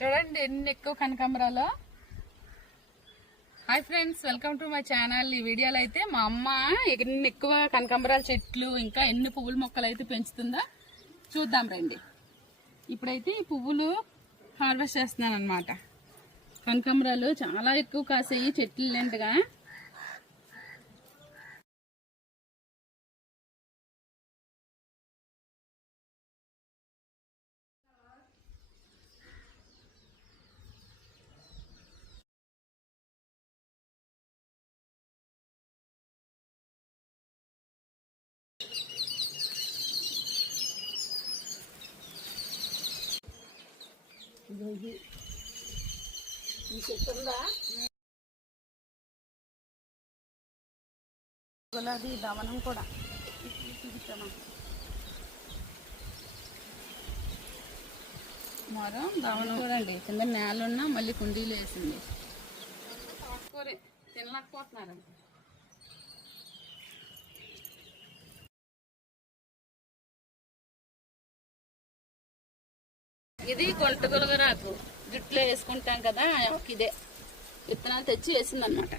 చూడండి ఎన్ని ఎక్కువ కనకాంబరాలు. Hi friends, welcome to my channel. ఈ వీడియోలో అయితే మా అమ్మ ఎన్ని ఎక్కువ కనకాంబరాల చెట్లు ఇంకా ఎన్ని పువ్వుల మొక్కలు అయితే పెంచుతుందో చూద్దాం రండి. ఇప్పుడైతే ఈ పువ్వులు హార్వెస్ట్ చేస్తున్నాను అనమాట. కనకాంబరాలు చాలా ఎక్కువ కాసాయి చెట్లు నిండుగా. గులాబీ దవనం కూడా చూపిస్తామా. మరం దవనం చూడండి, కింద నేలున్నా మళ్ళీ కుండీలు వేసింది. తినలేకపోతున్నారు. ఇది కొంట గులగరాకు జుట్లో వేసుకుంటాం కదా, ఇదే విత్తనాలు తెచ్చి వేసిందనమాట.